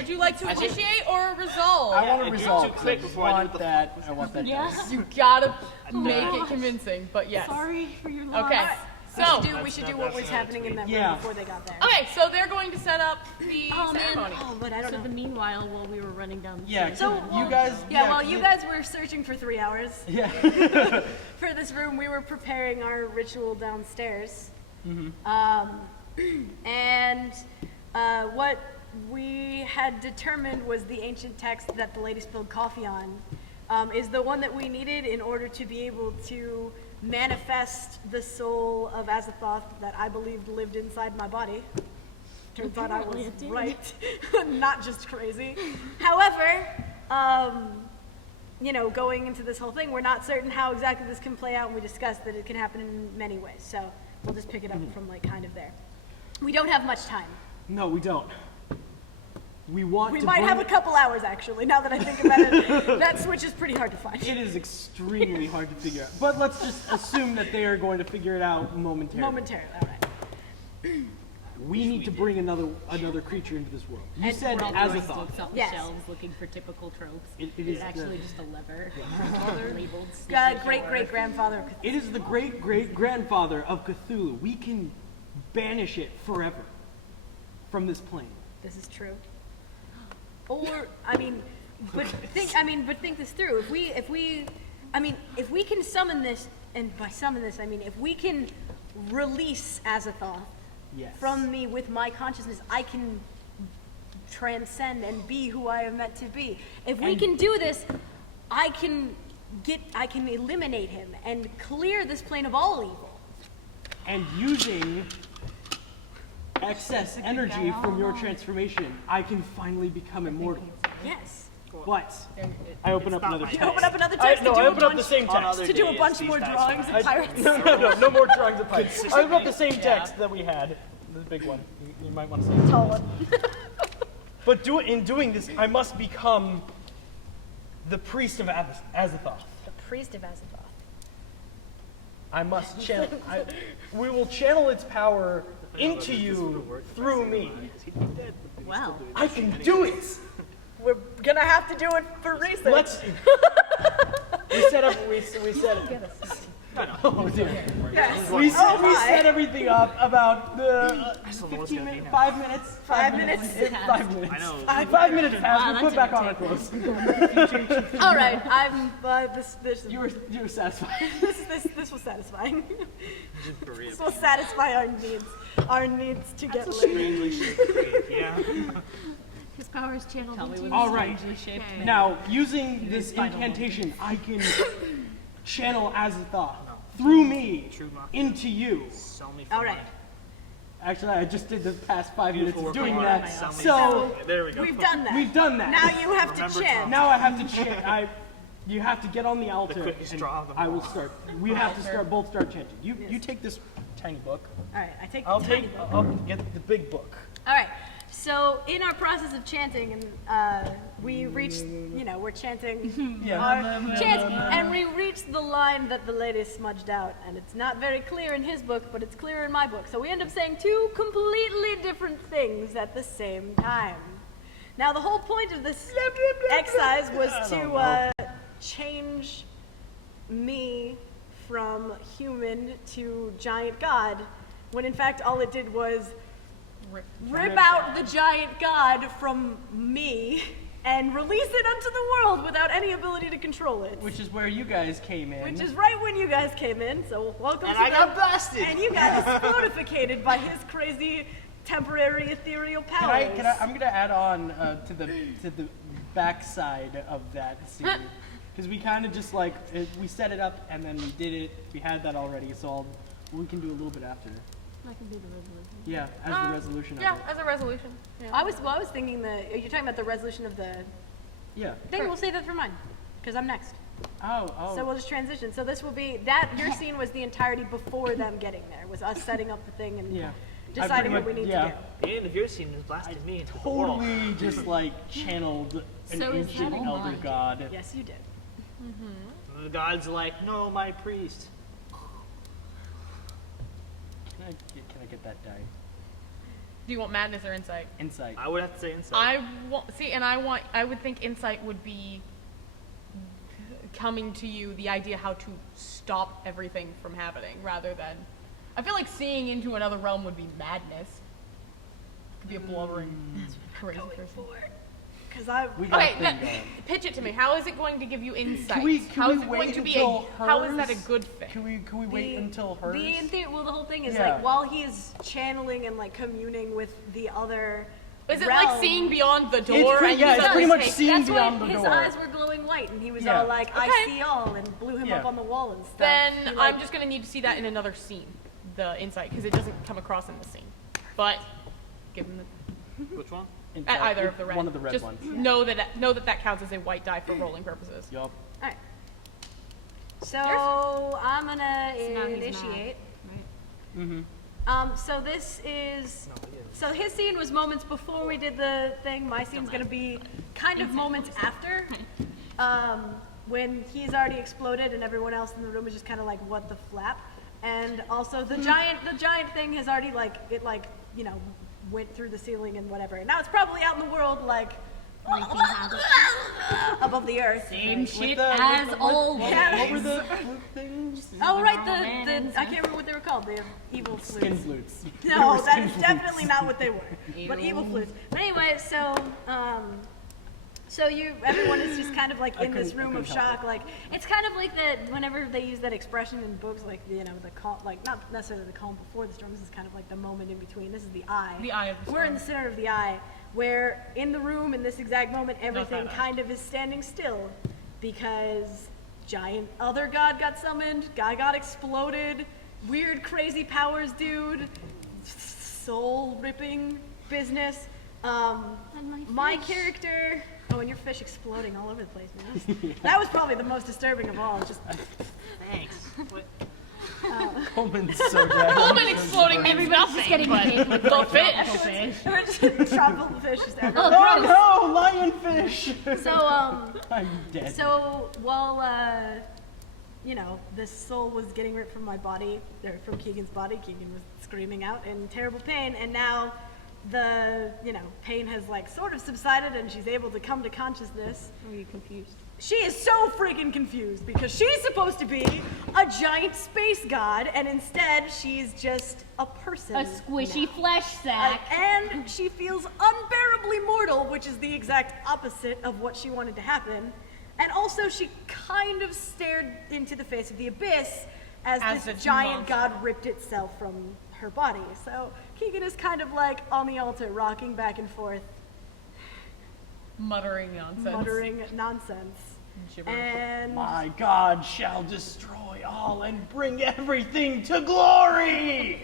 Would you like to initiate or resolve? I want to resolve. Too quick before I do that. I want that. Yes. You gotta make it convincing, but yes. Sorry for your loss. Okay. So we should do what was happening in that room before they got there. Okay, so they're going to set up the ceremony. But I don't know. The meanwhile, while we were running down the Yeah. stairs. So you guys. While you guys were searching for 3 hours for this room, we were preparing our ritual downstairs. And what we had determined was the ancient text that the lady spilled coffee on is the one that we needed in order to be able to manifest the soul of Azathoth that I believed lived inside my body. Turns out I was right, not just crazy. However, going into this whole thing, we're not certain how exactly this can play out, and we discussed that it can happen in many ways. So we'll just pick it up from kind of there. We don't have much time. No, we don't. We might have a couple hours, actually, now that I think about it. That switch is pretty hard to find. It is extremely hard to figure out. But let's just assume that they are going to figure it out momentarily. All right. We need to bring another creature into this world. You said Azathoth. Yes. Shelves looking for typical tropes. It is actually just a lever. Labeled. Great-great-grandfather of Cthulhu. It is the great-great-grandfather of Cthulhu. We can banish it forever from this plane. This is true. Or, but think this through. If we can summon this, and by summon this, if we can release Azathoth from me with my consciousness, I can transcend and be who I am meant to be. If we can do this, I can eliminate him and clear this plane of all evil. And using excess energy from your transformation, I can finally become immortal. Yes. But I open up another text. You open up another text I open up the same text. To do a bunch more drawings of pirates? No more drawings of pirates. I open up the same text that we had, the big one. You might want to see it. Tall one. But in doing this, I must become the priest of Azathoth. The priest of Azathoth. I must channel. We will channel its power into you through me. Wow. I can do it. We're gonna have to do it for research. We set up. Oh dear. Yes. We set everything up about the 15 minutes, 5 minutes. 5 minutes. 5 minutes. I know. 5 minutes passed. We put back on our clothes. All right. I'm. You were satisfied. This was satisfying. This will satisfy our needs. Our needs to get laid. Strangely shaped. Yeah. His power is channeled into you. All right. Now, using this incantation, I can channel Azathoth through me into you. All right. Actually, I just did the past 5 minutes of doing that. So there we go. We've done that. We've done that. Now you have to chant. Now I have to chant. You have to get on the altar. quickest And draw of them I will all. start. We have to both start chanting. You take this tiny book. All right. I take the I'll tiny book. I'll get the big book. All right. So in our process of chanting, and we reached, we're chanting our chants, and we reached the line that the lady smudged out, and it's not very clear in his book, but it's clear in my book. So we end up saying two completely different things at the same time. Now the whole point of this exercise was to change me from human to giant god, when in fact all it did was rip out the giant god from me and release it unto the world without any ability to control it. Which is where you guys came in. Which is right when you guys came in, so welcome And to I got blasted. And you got explodificated by his crazy temporary ethereal powers. I'm gonna add on to the backside of that scene. Because we kind of just we set it up and then we did it. We had that already, so we can do a little bit after. I can do the resolution. Yeah, as the resolution of Yeah, it. as a resolution. Yeah. I was thinking you're talking about the resolution of the... Yeah. Then we'll save that for mine, because I'm next. Oh. So we'll just transition. So this will be, your scene was the entirety before them getting there, was us setting up the thing and deciding what we need to do. The end of your scene has blasted me into the wall. Totally just channeled an So is ancient that elder mine? god. Yes, you did. The god's like, no, my priest. Can I get that die? Do you want madness or insight? Insight. I would have to say insight. I would think insight would be coming to you the idea how to stop everything from happening rather than. I feel like seeing into another realm would be madness. Could be a blubbering, crazy person. Because I. We got Okay, a thing going. pitch it to me. How is it going to give you insight? Can we How is it wait going to be until how is that a hers? good thing? Can we wait until hers? The whole thing is Yeah. like while he's channeling and like communing with the other. Is it realm, like seeing beyond the door? pretty- and yeah, you it's pretty suddenly much take- seeing That's beyond why the his door. eyes were glowing white, and he was Yeah. all like, "I Okay. see all," and blew him up Yeah. on the wall and stuff. Then He, like, I'm just gonna need to see that in another scene, the insight, because it doesn't come across in the scene. But give him the Which one? Insight. at either of the red. One of the red just ones. know that counts as a white die for rolling purposes. Yup. Alright. So I'm gonna now he's initiate. Mm-hmm. So this is. So his scene was moments before we did the thing. My scene's gonna be kind of moments after. When he's already exploded and everyone else in the room is just kind of like, what the flap? And also the giant thing has already went through the ceiling and whatever. And now it's probably out in the world like above the earth. Same shit the- as with the- always. What were the things? Oh right, man. I can't remember what they were called. The evil Skin flutes. flutes. No, that is Skin definitely flutes. not what they were. But evil flutes. But anyway, so everyone is just kind of like in this room of shock. Like it's kind of like that whenever they use that expression in books, like the calm, like not necessarily the calm before the storm. This is kind of like the moment in between. This is the eye. The eye of the We're in storm. the center of the eye, where in the room in this exact moment, everything that eye. kind of is standing still because giant other god got summoned. Guy got exploded. Weird, crazy powers, dude. Soul ripping business. My character. Oh, and your fish exploding all over the place, man. That was probably the most disturbing of all. Just Thanks. What? Coleman's so dead. Coleman exploding means nothing, getting but hit with the fish. we're just tropical fish just everywhere. Oh no, lionfish! So I'm dead. So while this soul was getting ripped from my body, or from Keegan's body, Keegan was screaming out in terrible pain, and now the pain has like sort of subsided, and she's able to come to consciousness. Are you confused? She is so freaking confused because she's supposed to be a giant space god, and instead she's just a person. A squishy now. flesh sack. And she feels unbearably mortal, which is the exact opposite of what she wanted to happen. And also, she kind of stared into the face of the abyss as As this the giant monster. god ripped itself from her body. So Keegan is kind of like on the altar, rocking back and forth, Muttering nonsense. muttering nonsense. Gibberish. And My God shall destroy all and bring everything to glory!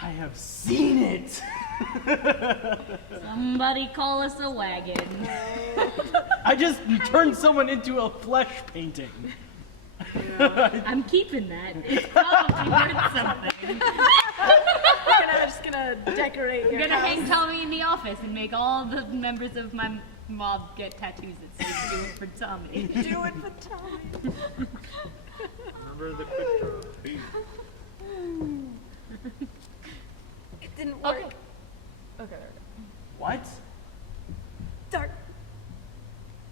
I have seen it! Somebody call us a wagon. I just turned someone into a flesh painting. I'm keeping that. It's probably worth something. I'm just gonna decorate You're your gonna house. hang Tommy in the office and make all the members of my mob get tattoos that say "Do it for Tommy." Do it for Tommy. Remember the quick draw. It didn't work. Okay. Okay, there we What?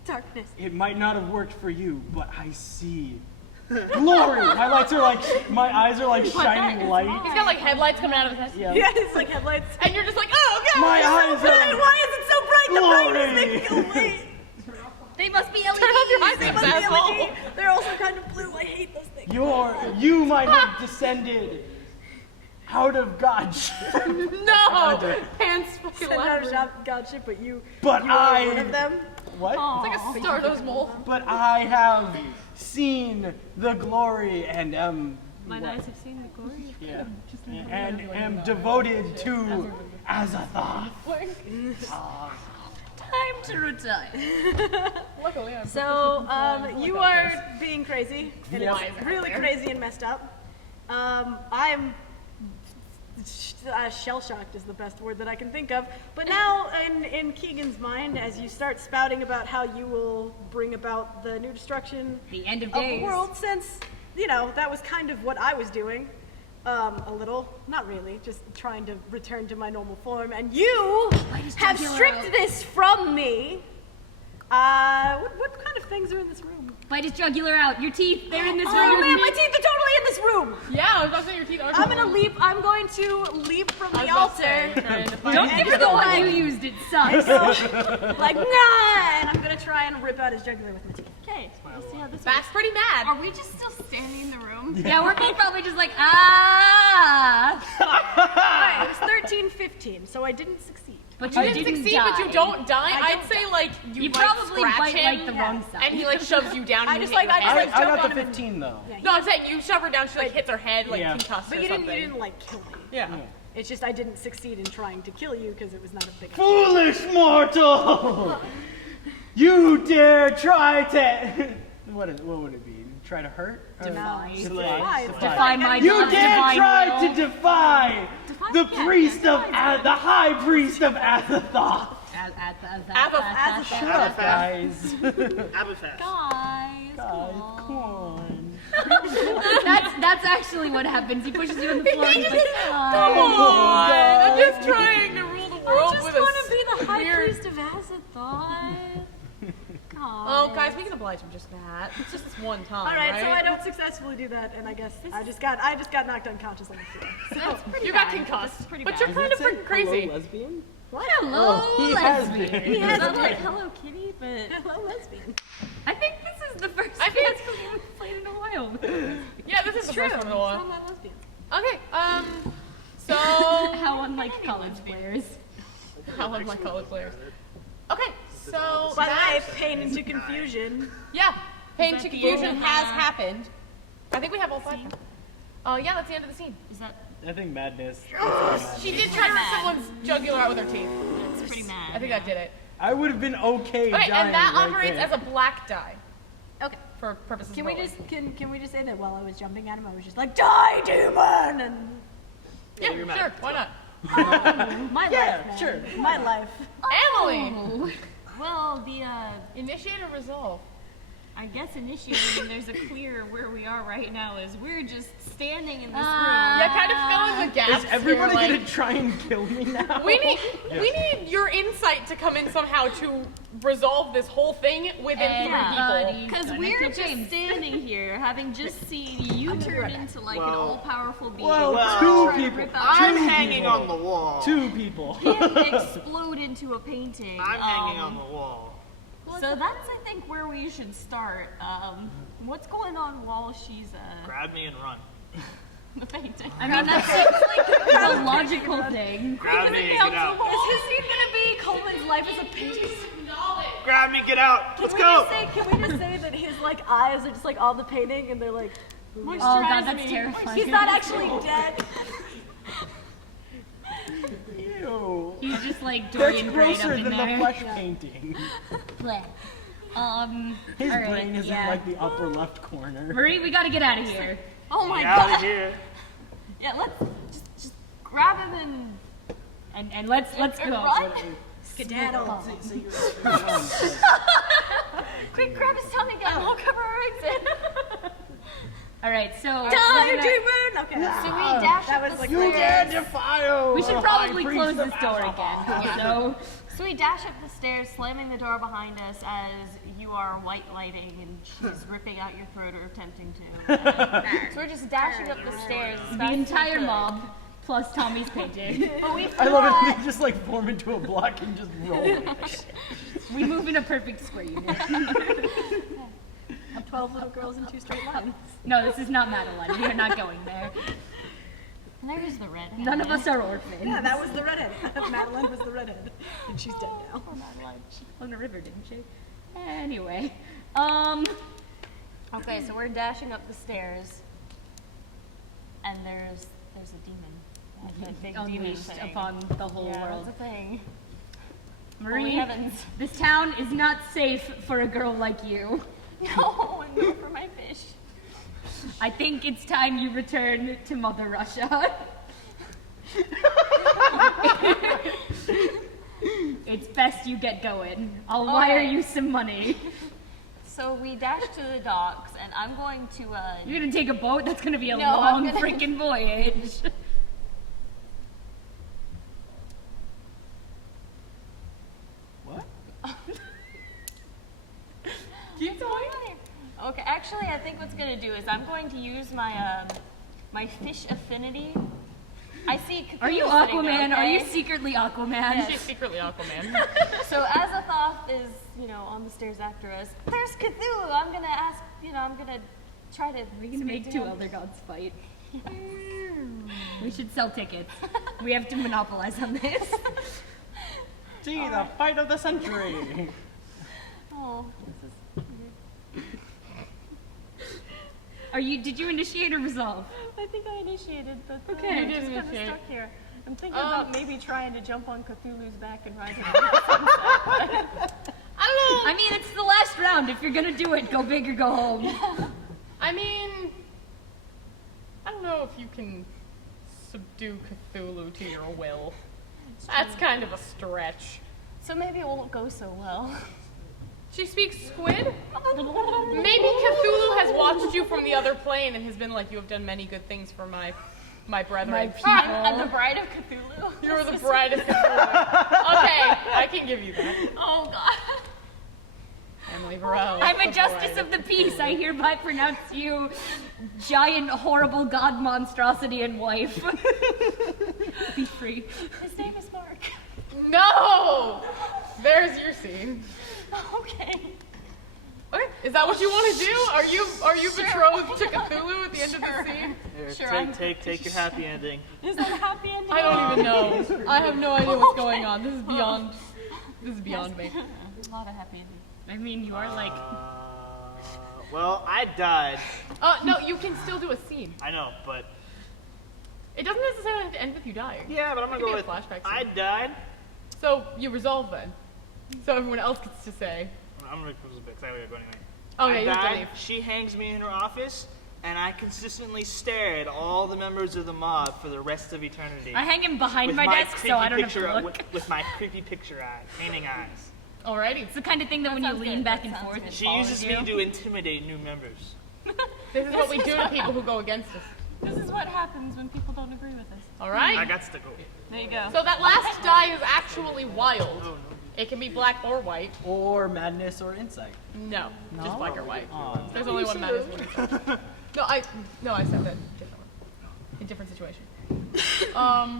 Darkness. It might not have worked for you, but I see glory! My eyes are like shining go. light. He's got like headlights coming out of his head. Yeah. Yeah, it's like headlights. And you're just like, oh god! My eyes Why are is it so bright? The glory! brightness makes me go away. They must be LEDs. Turn off your They eyes, must be asshole. LED. They're also kind of blue. I hate those things. You might have descended out of God's No! Hands fucking Send out left. of godship, but you But you are I- one of them. What? It's like a Stardust mole. But I have seen the glory and am Mine eyes have seen the glory. yeah, and am devoted to Azathoth. Time to retire. Luckily, I'm So you are being crazy, and Yep. it's really crazy and messed up. I'm shell shocked is the best word that I can think of. But now, in Keegan's mind, as you start spouting about how you will bring about the new destruction The end of of days. the world, since that was kind of what I was doing. A little. Not really. Just trying to return to my normal form. And you have stripped this from me. What kind of things are in this room? Bite his jugular out. Your teeth, they're in this room. Oh man, my teeth are totally in this room! Yeah, I was about to say your teeth are. I'm going to leap from the altar. Don't give her the one you used, it sucks. Like, nah! And I'm gonna try and rip out his jugular with my teeth. Okay, let's see how this Matt's pretty mad. Are we just still standing in the room? Yeah, we're both probably just like, ah. Alright, it was 13-15, so I didn't succeed. But You didn't succeed, but you don't die. I I'd don't say like You might probably scratch bite him, like the wrong side. and he like shoves you down. I And just you hit like- your I head. just I jump got on the him and- 15 though. Yeah, No, I'm saying you shove her down. She like hits her head, like Yeah. concussed but or you something. didn't like kill me. Yeah. It's just I didn't succeed in trying to kill you because it was not a big enough. Foolish mortal! You dare try to... what would it be? Try to hurt? Or- Defy my You divine dare try will. to defy the priest of... the high priest of Azathoth! Shut up, guys. Aberfast. Guys, Come on. that's actually what happens. He pushes you on the floor. He's like, Come on! I'm just trying to rule the world with a be the weird- priest of Azathoth. Oh, guys, we can oblige him just that. It's just this one time, All right, right? so I don't successfully do that, and I guess I just got knocked unconscious on the floor. You got concussed, pretty but bad. you're kind of freaking crazy. lesbian? hello, He has lesbian. been. He has Sounds a like Hello Kitty, but hello lesbian. I think this is the first I think- Fiasco game we've played in a while. Yeah, this is the first one in a while. I'm not lesbian. Okay, so How unlike college players. I love my college players. Okay, so By the way, that, pain into confusion. yeah, pain to that the confusion end of has the- happened. I think we have all five. Yeah, that's the end of the scene. is that I think madness. She did try to rip someone's jugular out with her teeth. it's pretty mad? I think that did it. I would have been okay Okay, dying and that right operates there. as a black die Okay. for purposes Can of we rolling. just can we just say that while I was jumping at him, I was just like, "Die, demon!" and Yeah, sure, why not? my life, man. sure. My life. Emily, Well, the initiate a resolve. I guess initiating. There's a clear where we are right now. Is we're just standing in this room. Yeah, kind of fill in the gaps. Is everybody here, like, gonna try and kill me now? we need your insight to come in somehow to resolve this whole thing within 3 people. Because we're just standing here, having just seen you turn into like an Well- all-powerful being. Well, two trying to people. rip out I'm Two hanging people. on the wall. 2 people. explode into a painting. I'm hanging on the wall. So that's, I think, where we should start. What's going on while she's Grab me and run. the painting? I mean, that seems like the logical thing. Grab me and get out. Is his scene gonna be Coleman's life as a painting? Grab me, get out. Let's go. Can we just say that his like eyes are just like on the painting and they're like, Oh god, that's terrifying. he's not actually dead. Ew. He's just like That's Dorian Gray up grosser in than the there. flesh painting. Blech. His all right, brain is yeah. in like the upper left corner. Marie, we gotta get out of here. Oh my Get out god! of here. Yeah, let's just grab him And let's and go. run. Skedaddle. Quick, grab his tongue again. We'll cover our exit. All right, so Die, we're gonna- demon! Okay. So we dash That up was the like You stairs. dare defy we should the probably high close priest this of door Azathoth. again. So we dash up the stairs, slamming the door behind us as you are white lighting and she's ripping out your throat or attempting to. So we're just dashing up the stairs. as The fast as we entire could. mob plus Tommy's painting. But we I love it. forgot. They just like form into a block and just roll. We move in a perfect square unit. 12 little girls in 2 straight lines. No, this is not Madeline. We are not going there. There's the red. None of us are orphans. Yeah, that was the redhead. Madeline was the redhead. And she's dead now. She fell in a river, didn't she? Anyway, Okay, so we're dashing up the stairs, and there's a demon. That big demon unleashed thing. upon the whole Yeah, world. that's a thing. Marie, Holy heavens. this town is not safe for a girl like you. No, and go for my fish. I think it's time you return to Mother Russia. It's best you get going. I'll wire you some money. So we dash to the docks, and I'm going to. You're gonna take a boat? That's gonna be a No, I'm long gonna- freaking voyage. What? Keep going. Okay, actually, I think what's gonna do is I'm going to use my my fish affinity. I see. Cthulhu Are you sitting there, Aquaman? Are you okay? secretly Aquaman? She's secretly Aquaman. So Azathoth is, on the stairs after us. There's Cthulhu. I'm gonna ask. I'm gonna try to. We're gonna make two elder gods fight. We should sell tickets. We have to monopolize on this. See, the fight of the century. Oh. Did you initiate or resolve? I think I initiated, but Okay. I'm You just did kind of initiate. stuck here. I'm thinking about maybe trying to jump on Cthulhu's back and ride him. I don't know. I mean, it's the last round. If you're gonna do it, go big or go home. I mean, I don't know if you can subdue Cthulhu to your will. That's kind of a stretch. So maybe it won't go so well. She speaks squid? Maybe Cthulhu has watched you from the other plane and has been like, you have done many good things for my brethren. My I'm the bride of Cthulhu. You're the bride of Cthulhu. Okay, I can give you that. Oh god. Emily Burrell. I'm a the justice bride of the peace. I hereby pronounce you giant, horrible god monstrosity and wife. Be free. His name is Mark. No! There's your scene. Okay. Okay, is that what you want to do? Are you betrothed to Cthulhu at the end of the scene? Here, take your happy ending. Is that a happy ending? I don't even know. I have no idea what's going on. This is beyond me. A lot of happy endings. I mean, you are like. Well, I died. No, you can still do a scene. I know, but It doesn't necessarily have to end with you dying. yeah, but I'm gonna It could go be with a flashback I scene. died. So you resolve then. So everyone else gets to say. I'm gonna close the bit 'cause I gotta go anyway. Oh I yeah, you have to died. leave. She hangs me in her office, and I consistently stare at all the members of the mob for the rest of eternity. I hang him behind with my desk, so I don't have to picture, look. with my creepy picture eyes, painting eyes. Alrighty. It's the kind of thing that when you sounds lean good. back That and sounds forth, good. it She follows uses you. me to intimidate new members. This is what we do to people who go against us. This is what happens when people don't agree with us. Alright? I got to go. There you go. So that last die is actually wild. It can be black or white. Or madness or insight. No, just black or white. Aw. There's only one madness one insight. No, I said that different one. In different situation. Wow.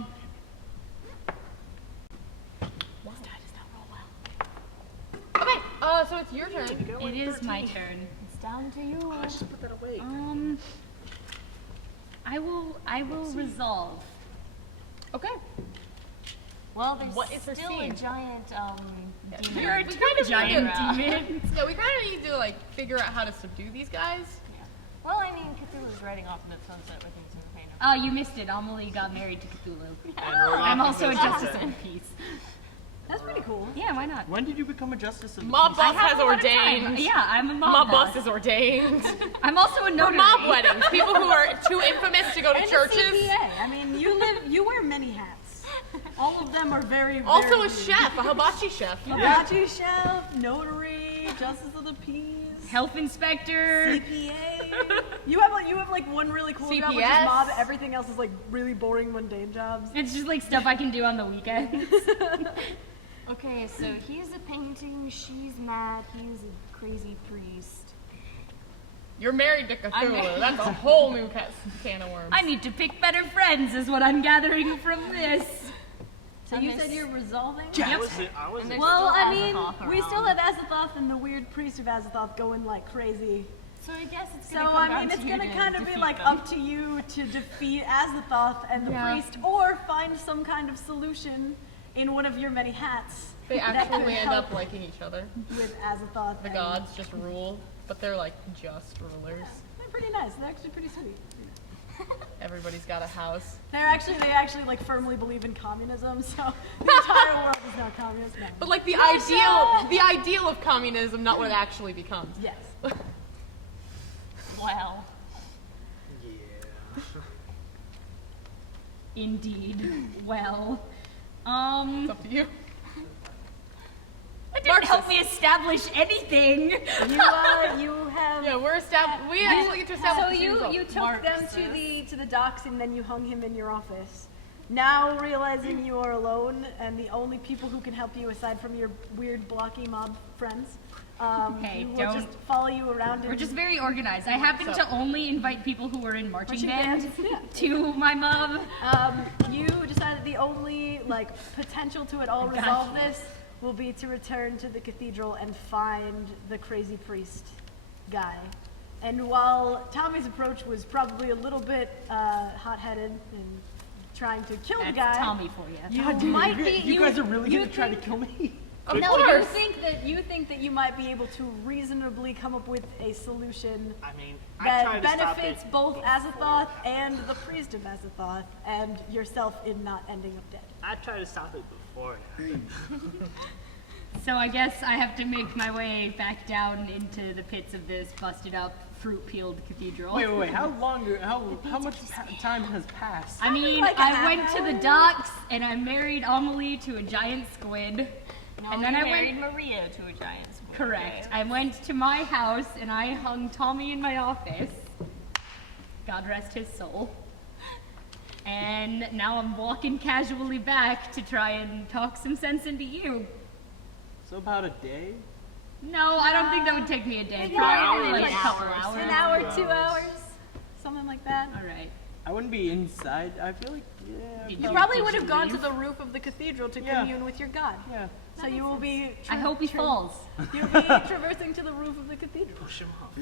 Okay, so it's your turn. It is my turn. It's down to you. Let's just put that away. I will resolve. Okay. Well, there's What is her still a scene? giant demon. You're a We kind of giant need demon. Yeah, we kind of need to like figure out how to subdue these guys. Yeah. Well, I mean, Cthulhu's riding off in the sunset with things in the paint. You missed it. Amelie got married to Cthulhu. And I'm also a justice Sunset. of the peace. That's pretty cool. Yeah, why not? When did you become a justice of the Mob peace? boss have has a lot of time. ordained. Yeah, I'm a mob Mob boss. boss is ordained. I'm also a For notary. mob weddings, people who are too infamous to go to And a churches. CPA. I mean, you wear many hats. All of them are very, very Also a unique. chef, a hibachi chef. Hibachi chef, notary, justice of the peace, Health inspector. CPA. You have like one really cool job, which is CPS. mob. Everything else is like really boring, mundane jobs. It's just like stuff I can do on the weekends. Okay, so he's a painting, she's mad, he's a crazy priest. You're married to Cthulhu. That's a whole new can of worms. I need to pick better friends, is what I'm gathering from this. So you said you're resolving? I was And there's Well, still I mean, Azathoth we still around. have Azathoth and the weird priest of Azathoth going like crazy. So I guess it's So gonna come I down mean, to it's you gonna to kind of be defeat like them. up to you to defeat Azathoth and the Yeah. priest, or find some kind of solution in one of your many hats. They that actually could end help up liking each other. with Azathoth. The and- gods just rule, but they're like just rulers. They're pretty nice. They're actually pretty sweet. Everybody's got a house. They actually like firmly believe in communism. So the entire world is now communist now. But like the ideal of communism, not what it actually becomes. Yes. Well, Yeah. Indeed. Well, It's up to you. it didn't help me establish anything. We actually get to establish. So you took them to the docks and then you hung him in your office. Now realizing you are alone and the only people who can help you aside from your weird blocky mob friends, Hey, will just follow you around. We're just very organized. I happen to only invite people who are in marching band Yeah. to my mob. You decided the only potential to at all resolve this will be to return to the cathedral and find the crazy priest guy. And while Tommy's approach was probably a little bit hot-headed and trying to kill the guy, Tommy for you. You guys are really gonna try to kill me? No, you think that you might be able to reasonably come up with a solution I mean, I that tried to stop benefits it both before. Azathoth and the priest of Azathoth, and yourself in not ending up dead. I tried to stop it before it happened. So I guess I have to make my way back down into the pits of this busted up, fruit-peeled cathedral. Wait. How much time has passed? I mean, like a I half went to the docks and I married Amelie to a giant squid. And then I married went. Maria to a giant squid. Correct. I went to my house and I hung Tommy in my office. God rest his soul. And now I'm walking casually back to try and talk some sense into you. So about a day? No, I don't think that would take me a day. Maybe Probably like like a couple hours. An hour, 2 hours, something like that. All right. I wouldn't be inside. I feel like, Did You you- probably did would you have gone to leave? the roof of the cathedral to Yeah. commune with your god. yeah. So you will be. I hope he falls. You'll be traversing to the roof of the cathedral. Push him off.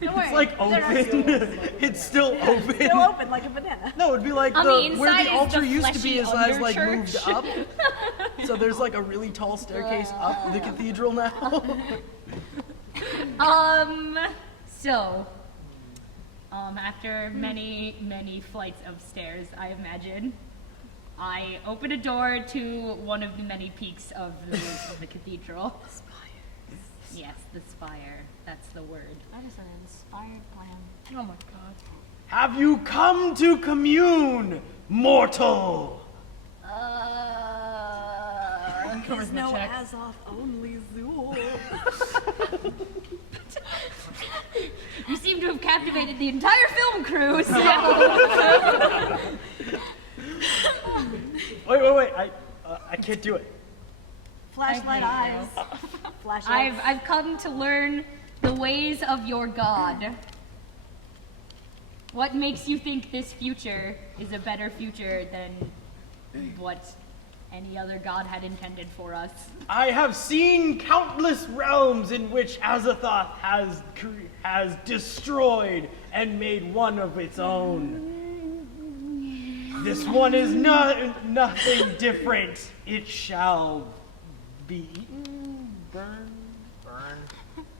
Don't worry. It's like they're not open. It's still open. still open like a banana. No, it'd be like On the where inside the is altar the used to be fleshy is like moved underchurch. up. So there's like a really tall staircase up the cathedral now. So, after many flights of stairs, I imagine, I open a door to one of the many peaks of the roof of the cathedral. Spire. Yes, the spire. That's the word. That is an inspired plan. Oh my god. Have you come to commune, mortal? There's no Azoth, only Zool. You seem to have captivated the entire film crew, so... Wait. I can't do it. Flashlight I hate eyes. Flashlight. I've come to learn the ways of your god. What makes you think this future is a better future than what any other god had intended for us? I have seen countless realms in which Azathoth has destroyed and made one of its own. This one is nothing different. It shall be eaten, burned.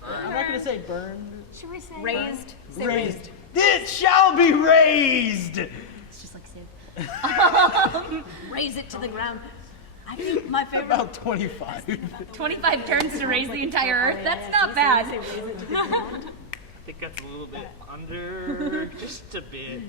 I'm not gonna say burned. Should we say raised. Say Raised. This shall be raised. It's just like Civ. Raise it to the ground. I think my favorite. About 25. 25 turns to raise the entire earth? That's not bad. Say raise it to the ground. I think that's a little bit under, just a bit.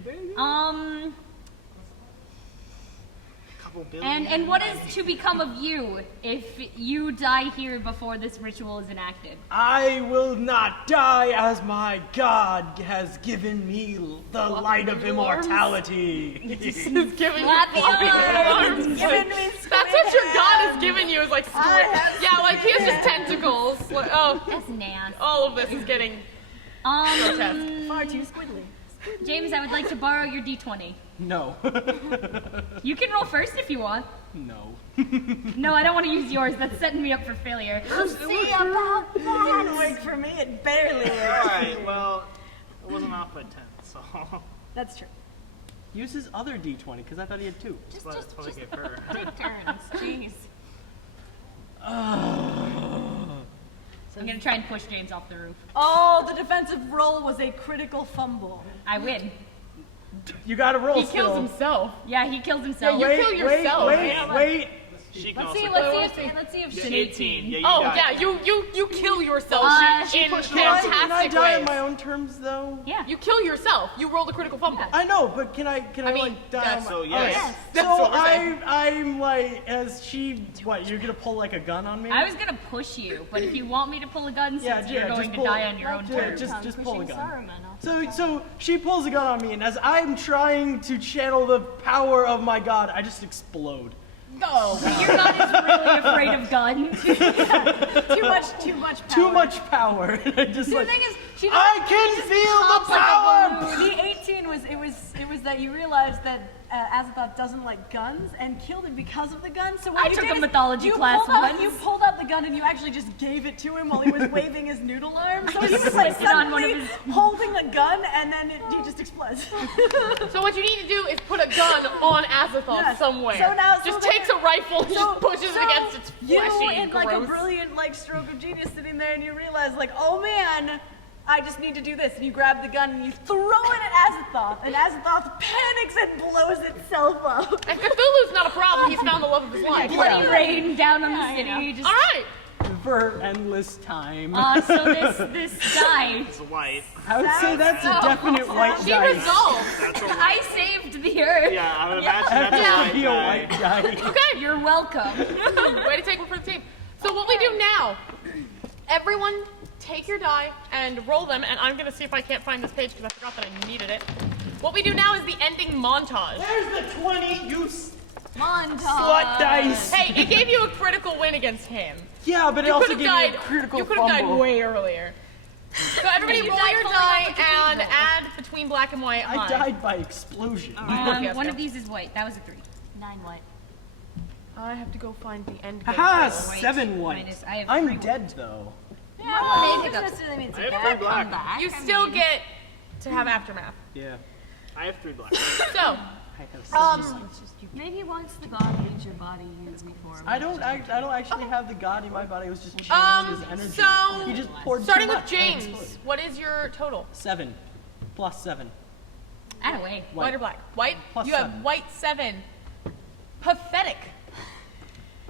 Couple billion. And what is to become of you if you die here before this ritual is enacted? I will not die as my God has given me the light of immortality. He's giving Clap you your floppy arms. Giving me That's what your god is giving you is like squid. Yeah, like he has just tentacles. Like, oh, That's nasty. all of this is getting grotesque. far too squiddly. James, I would like to borrow your d20. No. You can roll first if you want. No. No, I don't want to use yours. That's setting me up for failure. See about that. It didn't work for me. It barely worked. Alright, well, it wasn't off by 10, so That's true. Use his other D20 because I thought he had 2. that's what I gave her. take turns? Jeez. I'm going to try and push James off the roof. Oh, the defensive roll was a critical fumble. I win. You gotta roll He kills still. himself. Yeah, he kills himself. Yeah, you kill yourself. Wait. She can Let's see. also Let's see if Yeah, she. 18. Yeah, you Oh died. yeah, you kill yourself she in pushed her off. fantastic Can I die ways. on my own terms though? Yeah. You kill yourself. You rolled a critical fumble. I know, but can I I mean, like die on that's- my So Okay. yes. That's So what we're saying. I'm like, as she, what? You're gonna pull like a gun on me? I was gonna push you, but if you want me to pull a gun, since you're going to pull, die on your own yeah, terms. just pull a gun. Saruman. So she pulls a gun on me, and as I'm trying to channel the power of my god, I just explode. Go. Your god is really afraid of guns. Too much power. Too much power. And I just The like, thing is, she I can feel the power! The 18 was it was that you realized that Azathoth doesn't like guns and killed him because of the gun. So what I you took did a is mythology you class pulled out- once. You pulled out the gun and you actually just gave it to him while he was waving his noodle arm. So he was like slipped it on one of suddenly his- holding a gun and then he just explodes. So what you need to do is put a gun on Azathoth Yes. somewhere. So now- just so takes a rifle and just pushes it against its you fleshy, in like a gross. brilliant like stroke of genius sitting there and you realize like, oh man, I just need to do this. And you grab the gun and you throw it at Azathoth, and Azathoth panics and blows itself up. And Cthulhu's not a problem. He's found the love of his life. Bloody rain down on the city. Just, All right. For endless time. so this die. It's white. I would say that's a definite white She dice. resolves. That's a I saved the earth. Yeah, I would imagine That that's a has white to be a guy. white die. Okay. You're welcome. Way to take one for the team. So what we do now, everyone take your die and roll them, and I'm going to see if I can't find this page because I forgot that I needed it. What we do now is the ending montage. There's the 20, you Montage. slut dice. Hey, it gave you a critical win against him. Yeah, but it You also could gave have me a died. critical You could have died fumble. way earlier. So everybody You roll died your falling die off a cathedral. and add between black and white. I line. died by explosion. Fiasco. One of these is white. That was a 3. 9 white. I have to go find the end game. Haha, total. 7 white. Minus- I have I'm 3 dead though. Well, it doesn't necessarily mean it's I a have bad 3 black. Back. You I still mean, get to have aftermath. Yeah. I have 3 black. So, I have Maybe once the god leaves your body, you reform. I don't actually have the god in my body. It was just channeling his energy. so He just poured starting too with much and James, exploded. what is your total? 7 plus 7. Out of way. White or black? White. Plus you have 7. white 7. Pathetic.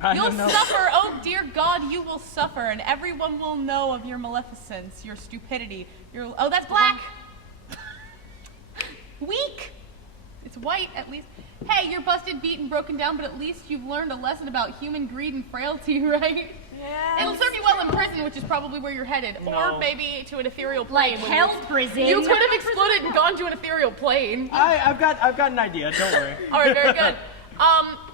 I You'll don't know. suffer, oh dear God, you will suffer, and everyone will know of your maleficence, your stupidity, your, oh, that's black! Weak! It's white, at least. Hey, you're busted, beaten, broken down, but at least you've learned a lesson about human greed and frailty, right? Yeah. It'll serve you well in prison, which is probably where you're headed, or No. maybe to an ethereal plane. Like when hell you- prison. You could have exploded and gone to an ethereal plane. I've got an idea. Don't worry. All right, very good.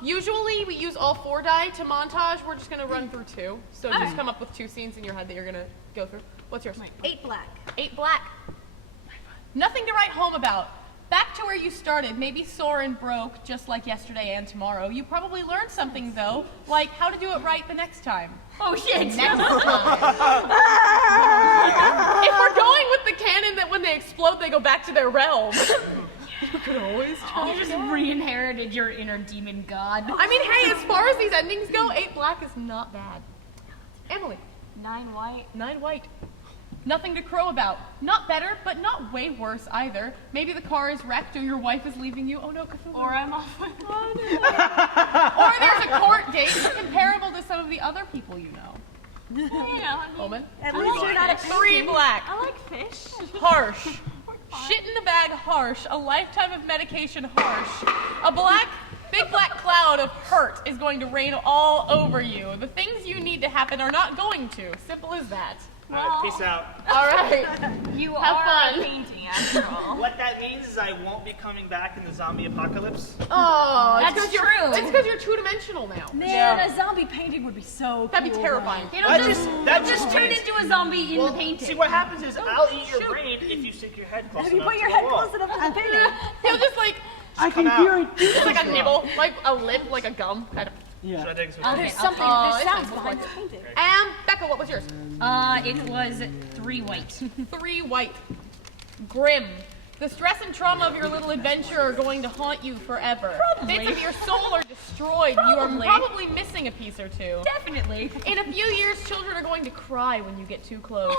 Usually we use all 4 die to montage. We're just gonna run through 2. So just come up with 2 scenes in your head that you're gonna go through. What's yours? 8 black. 8 black. Nothing to write home about. Back to where you started, maybe sore and broke, just like yesterday and tomorrow. You probably learned something though, like how to do it right the next time. Oh shit. Next time. If we're going with the canon that when they explode, they go back to their realm. You could always try. You just re-inherited your inner demon god. I mean, hey, as far as these endings go, 8 black is not bad. Emily, 9 white. 9 white. Nothing to crow about. Not better, but not way worse either. Maybe the car is wrecked or your wife is leaving you. Oh no, Cthulhu. Or I'm off with Or there's a court date comparable to some of the other people you know. you know, I mean, Omen. At least you're not a 3 black. I like fish. Harsh. Shit in the bag, harsh. A lifetime of medication, harsh. A big black cloud of hurt is going to rain all over you. The things you need to happen are not going to. Simple as that. Alright, peace out. All right. You Have are fun. a painting after all. What that means is I won't be coming back in the zombie apocalypse. Oh, That's true. It's because you're 2-dimensional now. Man, a zombie painting would be so That'd be cool, terrifying. It'll That just, just- that it'll just just turn means- into a zombie in the painting. See, what happens is I'll eat your shoot. brain if you stick your head close Have you enough put your to head the wall. close enough to the painting? He'll just like, I come can out. hear it. it's like a nibble, like a lip, like a gum. Kind of. Should I Yeah. take some? Okay, There's I'll something, Oh, there's it's sounds nice. behind this painting. Becca, what was yours? It was 3 white. 3 white. Grim. The stress and trauma of your little adventure are going to haunt you forever. Probably. Bits of your soul are destroyed. You Probably. are probably missing a piece or 2. Definitely. In a few years, children are going to cry when you get too close.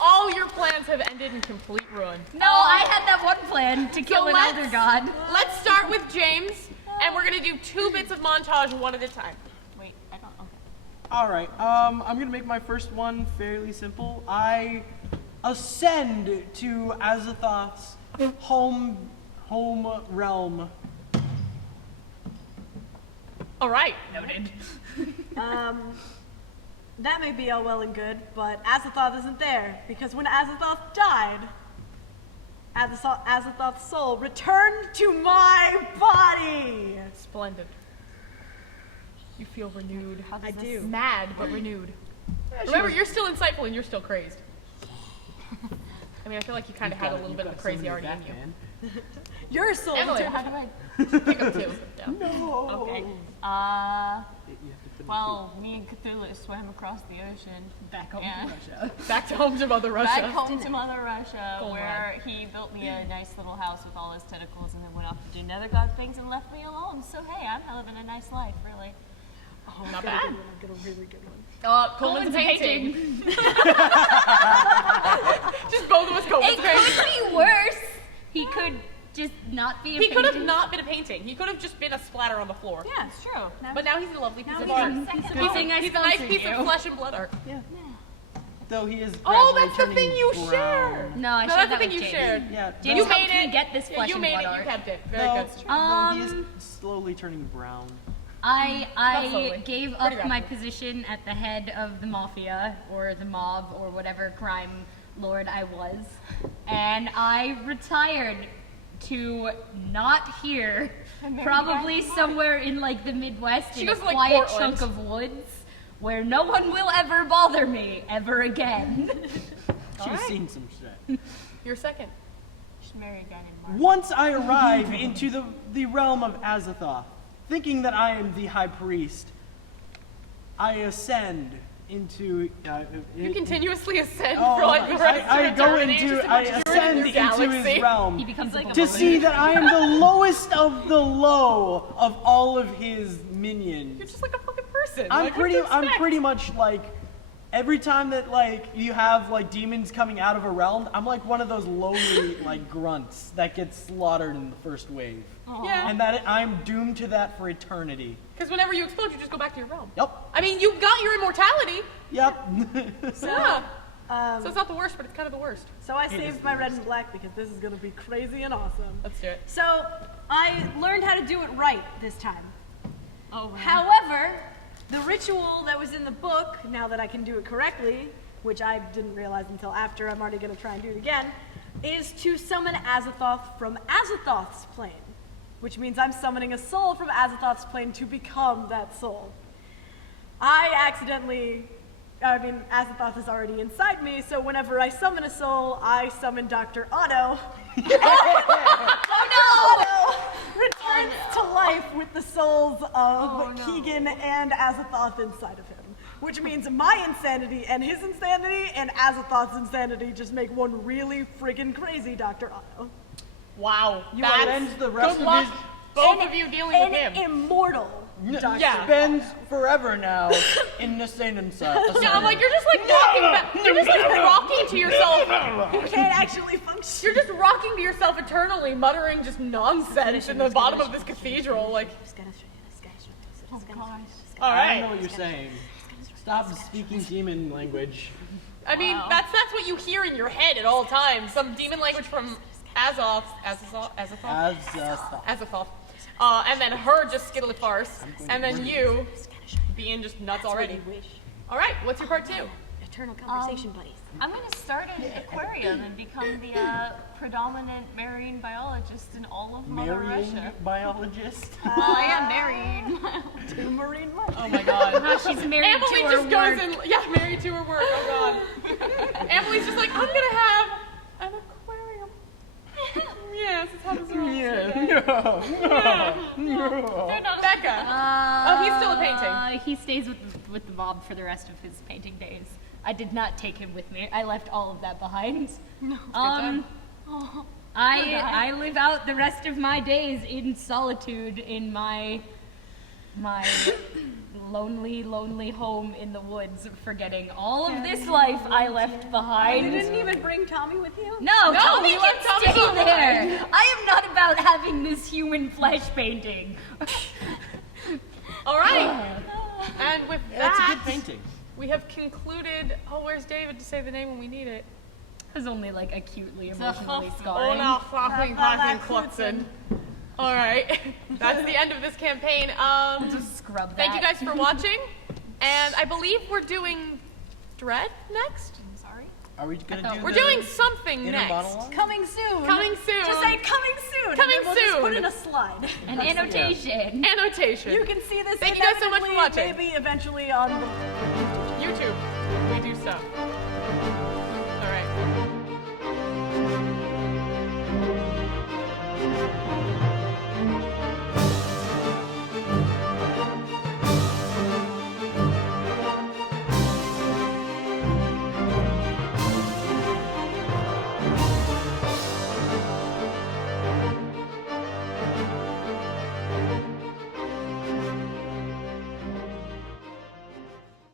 all your plans have ended in complete ruin. No, I had that one plan to kill an let's- elder god. Let's start with James. And we're gonna do 2 bits of montage, one at a time. Wait, I don't. Okay. All right. I'm gonna make my first one fairly simple. I ascend to Azathoth's home realm. All right. Noted. That may be all well and good, but Azathoth isn't there, because when Azathoth died, Azathoth's soul returned to my body! Splendid. You feel renewed. I do. Mad, but renewed. Remember, you're still insightful and you're still crazed. I mean, I feel like you kind of had a little bit of the crazy already in you. Your soul Emily, returned. how do I pick up 2? Yeah. No. Okay. You have to finish Well, me and Cthulhu swam across the ocean. Back home Yeah. to Russia. Back to home to Mother Russia. Back home to Mother Russia, Go where he built me a nice little house with all his tentacles and then went off to do nether god things and left me alone. So hey, I'm living a nice life, really. Oh, not bad. I've got a really good one. Coleman's painting. Just both of us Coleman's It painting. could be worse. He could just not be a He could have painting. not been a painting. He could have just been a splatter on the floor. Yeah, it's true. But now he's a lovely piece of he's art. Good thing I He's a nice sponsored piece you. of flesh and blood art. Though he is. Oh, gradually that's the thing turning you brown. shared. No, I No, shared that's the that thing with you James. shared. Yeah. James You helped made me it. get this Yeah, flesh you and made blood it. You art. kept it. Very No, good. no, he is slowly turning brown. I slowly. gave up Pretty my rapidly. position at the head of the mafia or the mob or whatever crime lord I was, and I retired to not here, probably somewhere in like the Midwest She in a goes to, like, quiet Portland. chunk of woods where no one will ever bother me ever again. She's seen some shit. You're second. Should marry a guy named Mark. Once I arrive into the realm of Azathoth, thinking that I am the high priest, I ascend into. You continuously ascend Oh, for like the rest I of go eternity, into. just I imagine you're in ascend your into galaxy. his realm He becomes like to see that I am the lowest of the low of all of his minions. You're just like a fucking person. I'm Like, what do you I'm expect? pretty much like every time that like you have like demons coming out of a realm, I'm like one of those lowly like grunts that gets slaughtered in the first wave. Yeah. And that I'm doomed to that for eternity. Because whenever you explode, you just go back to your realm. Yep. I mean, you got your immortality. Yep. Yeah. So it's not the worst, but it's kind of the worst. So I saved my red and black because this is going to be crazy and awesome. Let's do it. So I learned how to do it right this time. Oh, wow. However, the ritual that was in the book, now that I can do it correctly, which I didn't realize until after, I'm already going to try and do it again, is to summon Azathoth from Azathoth's plane, which means I'm summoning a soul from Azathoth's plane to become that soul. Azathoth is already inside me, so whenever I summon a soul, I summon Dr. Otto. Otto returns to life with the souls of Keegan and Azathoth inside of him. Which means my insanity and his insanity and Azathoth's insanity just make one really friggin' crazy Dr. Otto. Wow. You That's spends the rest good of luck. his Both of you dealing with him. An immortal Dr. Yeah. spends forever now in the sane asylum. Yeah, I'm like, you're just like rocking back. You're just like rocking to yourself. Who can't actually function. You're just rocking to yourself eternally, muttering just nonsense in the bottom of this cathedral. Like, Oh, gosh. all I don't know right. what you're saying. Stop speaking demon language. I mean, that's what you hear in your head at all times. Some demon language from Azathoth. And then her just skittily farce. And then you being just nuts already. All right, what's your part 2? Eternal conversation buddies. I'm going to start an aquarium and become the predominant marine biologist in all of Mother Marrying Russia. biologist. Well, I am married. To marine life. Oh my god. She's married Emily to her just goes work. and, married to her work. Oh god. Emily's just like, I'm gonna have an aquarium. Yes, it's how this rolls. Becca. Oh, he's still a painting. He stays with the mob for the rest of his painting days. I did not take him with me. I left all of that behind. I live out the rest of my days in solitude in my lonely, lonely home in the woods, forgetting all of this life I left behind. You didn't even bring Tommy with you? No, Tommy you can left Tommy stay behind. there. I am not about having this human flesh painting. All right. And with That's a that, good painting. we have concluded. Oh, where's David to say the name when we need it? It was only like acutely emotionally Oh scarring. no, fucking Klutzen. All right, that's the end of this campaign. Just scrub that. Thank you guys for watching, and I believe we're doing Dread next. Are we gonna do? We're the doing something inner next. monologue? Coming soon. Coming soon. Just say coming soon. Coming and then we'll Just put soon. in a slide. An annotation. Annotation. You can see this. You guys so much for inevitably, watching. Maybe eventually on the